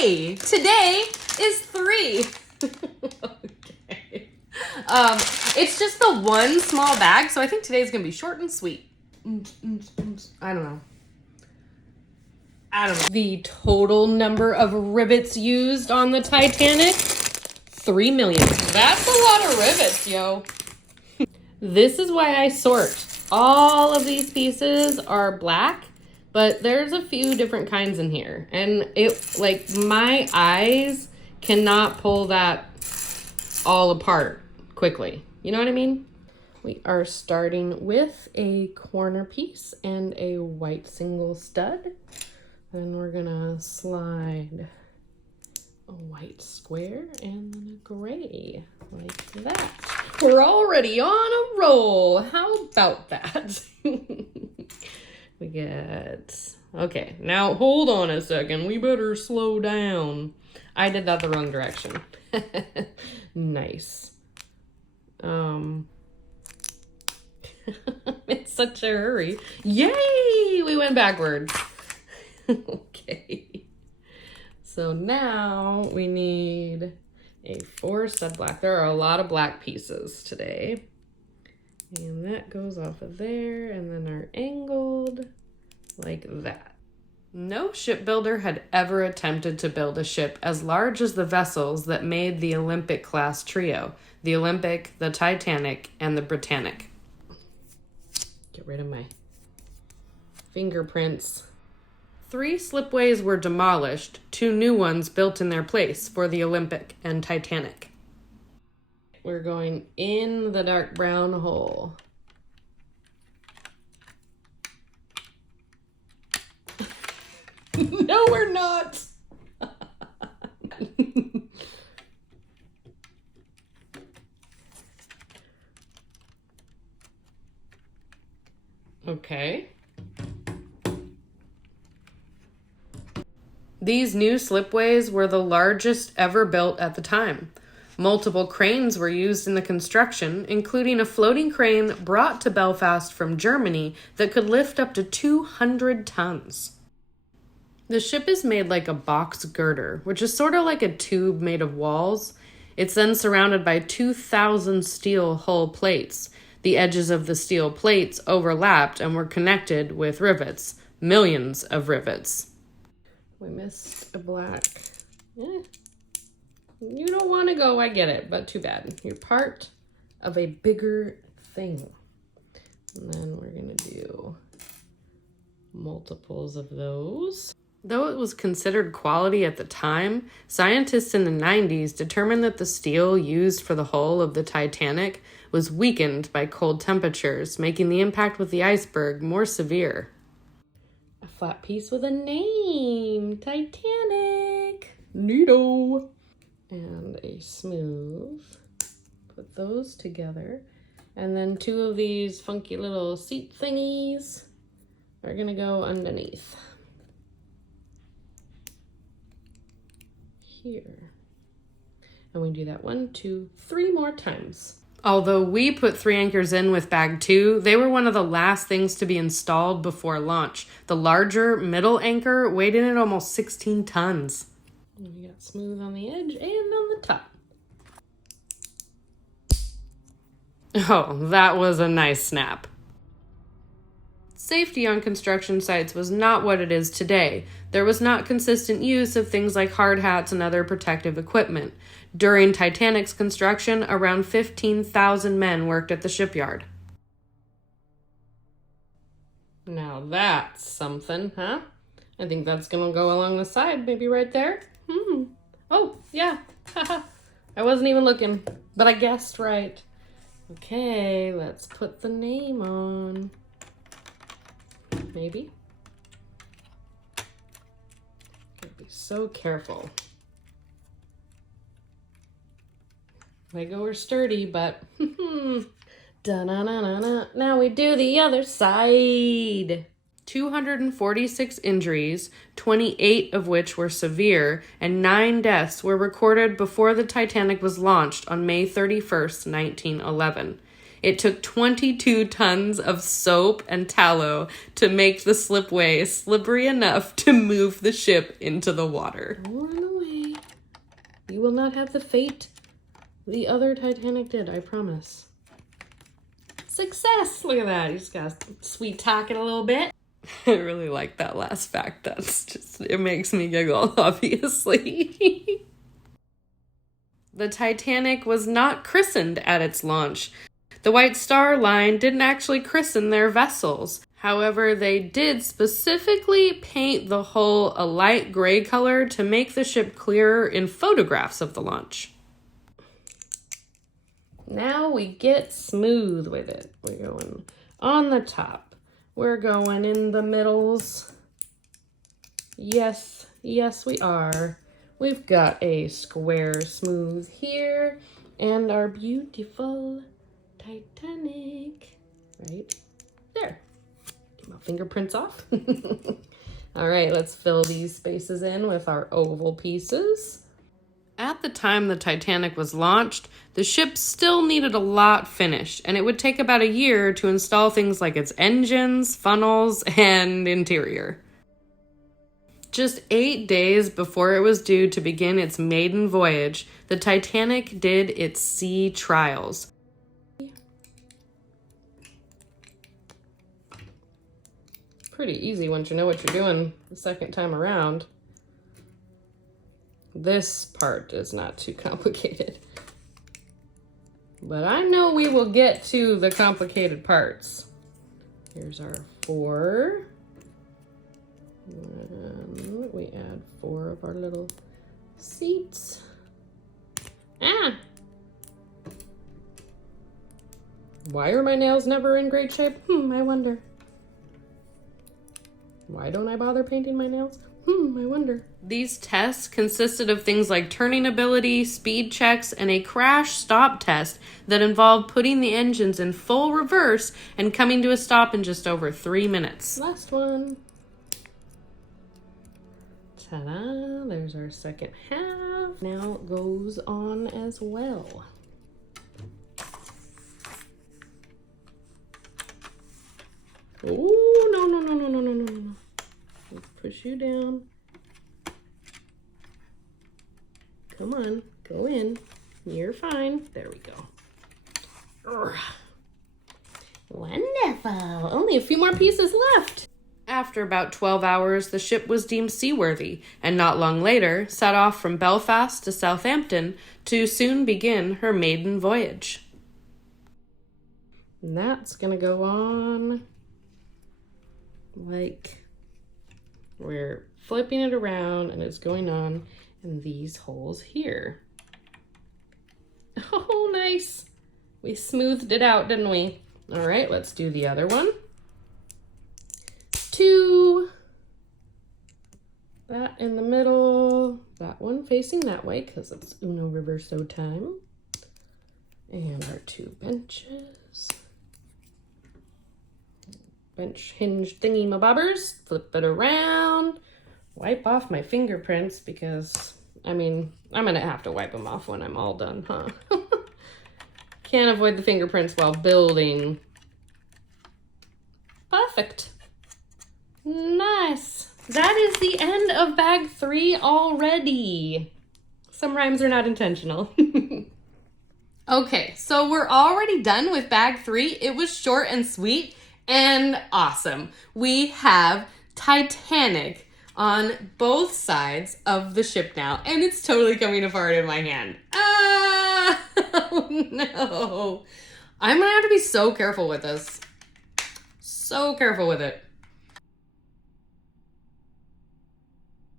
Yay! Today is 3. Okay. It's just the one small bag, so I think today's gonna be short and sweet. I don't know. The total number of rivets used on the Titanic, 3 million. That's a lot of rivets, yo. This is why I sort. All of these pieces are black, but there's a few different kinds in here. And my eyes cannot pull that all apart quickly. You know what I mean? We are starting with a corner piece and a white single stud. Then we're gonna slide a white square and then a gray, like that. We're already on a roll. How about that? We get, okay, now hold on a second. We better slow down. I did that the wrong direction. Nice. It's such a hurry. Yay! We went backwards. Okay. So now we need a 4 stud black. There are a lot of black pieces today. And that goes off of there, and then are angled like that. No shipbuilder had ever attempted to build a ship as large as the vessels that made the Olympic class trio: the Olympic, the Titanic, and the Britannic. Get rid of my fingerprints. 3 slipways were demolished, 2 new ones built in their place for the Olympic and Titanic. We're going in the dark brown hole. No, we're not. Okay. These new slipways were the largest ever built at the time. Multiple cranes were used in the construction, including a floating crane brought to Belfast from Germany that could lift up to 200 tons. The ship is made like a box girder, which is sort of like a tube made of walls. It's then surrounded by 2,000 steel hull plates. The edges of the steel plates overlapped and were connected with rivets, millions of rivets. We missed a black. You don't want to go, I get it, but too bad. You're part of a bigger thing. And then we're going to do multiples of those. Though it was considered quality at the time, scientists in the 90s determined that the steel used for the hull of the Titanic was weakened by cold temperatures, making the impact with the iceberg more severe. A flat piece with a name, Titanic. Neato. And a smooth. Put those together. And then 2 of these funky little seat thingies are gonna go underneath. Here. And we do that 1, 2, 3 more times. Although we put 3 anchors in with bag 2, they were one of the last things to be installed before launch. The larger middle anchor weighed in at almost 16 tons. And we got smooth on the edge and on the top. Oh, that was a nice snap. Safety on construction sites was not what it is today. There was not consistent use of things like hard hats and other protective equipment. During Titanic's construction, around 15,000 men worked at the shipyard. Now that's something, huh? I think that's gonna go along the side, maybe right there. Oh, yeah. I wasn't even looking, but I guessed right. Okay, let's put the name on. Maybe. Gotta be so careful. Lego are sturdy, but da-na-na-na-na. Now we do the other side. 246 injuries, 28 of which were severe, and 9 deaths were recorded before the Titanic was launched on May 31st, 1911. It took 22 tons of soap and tallow to make the slipway slippery enough to move the ship into the water. Run You will not have the fate the other Titanic did, I promise. Success! Look at that. You just gotta sweet talk it a little bit. I really like that last fact. That's just, it makes me giggle, obviously. The Titanic was not christened at its launch. The White Star Line didn't actually christen their vessels. However, they did specifically paint the hull a light gray color to make the ship clearer in photographs of the launch. Now we get smooth with it. We're going on the top. We're going in the middles. Yes, yes we are. We've got a square smooth here and our beautiful Titanic right there. Get my fingerprints off. All right, let's fill these spaces in with our oval pieces. At the time the Titanic was launched, the ship still needed a lot finished, and it would take about a year to install things like its engines, funnels, and interior. Just 8 days before it was due to begin its maiden voyage, the Titanic did its sea trials. Pretty easy once you know what you're doing the second time around. This part is not too complicated. But I know we will get to the complicated parts. Here's our 4. And we add 4 of our little seats. Ah! Why are my nails never in great shape? I wonder. Why don't I bother painting my nails? I wonder. These tests consisted of things like turning ability, speed checks, and a crash stop test that involved putting the engines in full reverse and coming to a stop in just over 3 minutes. Last one. Ta-da! There's our second half. Now it goes on as well. Oh, no. Let's push you down. Come on, go in. You're fine. There we go. Urgh. Wonderful. Only a few more pieces left. After about 12 hours, the ship was deemed seaworthy, and not long later set off from Belfast to Southampton to soon begin her maiden voyage. And that's gonna go on like we're flipping it around and it's going on in these holes here. Oh, nice. We smoothed it out, didn't we? All right, let's do the other one. 2. That in the middle. That one facing that way because it's Uno Reverso time. And our 2 benches. Bench hinge thingy-mabobbers. Flip it around. Wipe off my fingerprints because, I mean, I'm going to have to wipe them off when I'm all done, huh? Can't avoid the fingerprints while building. Perfect. Nice. That is the end of bag 3 already. Some rhymes are not intentional. Okay, so we're already done with bag 3. It was short and sweet and awesome. We have Titanic on both sides of the ship now, and it's totally coming apart in my hand. Ah, oh no. I'm gonna have to be so careful with this. So careful with it.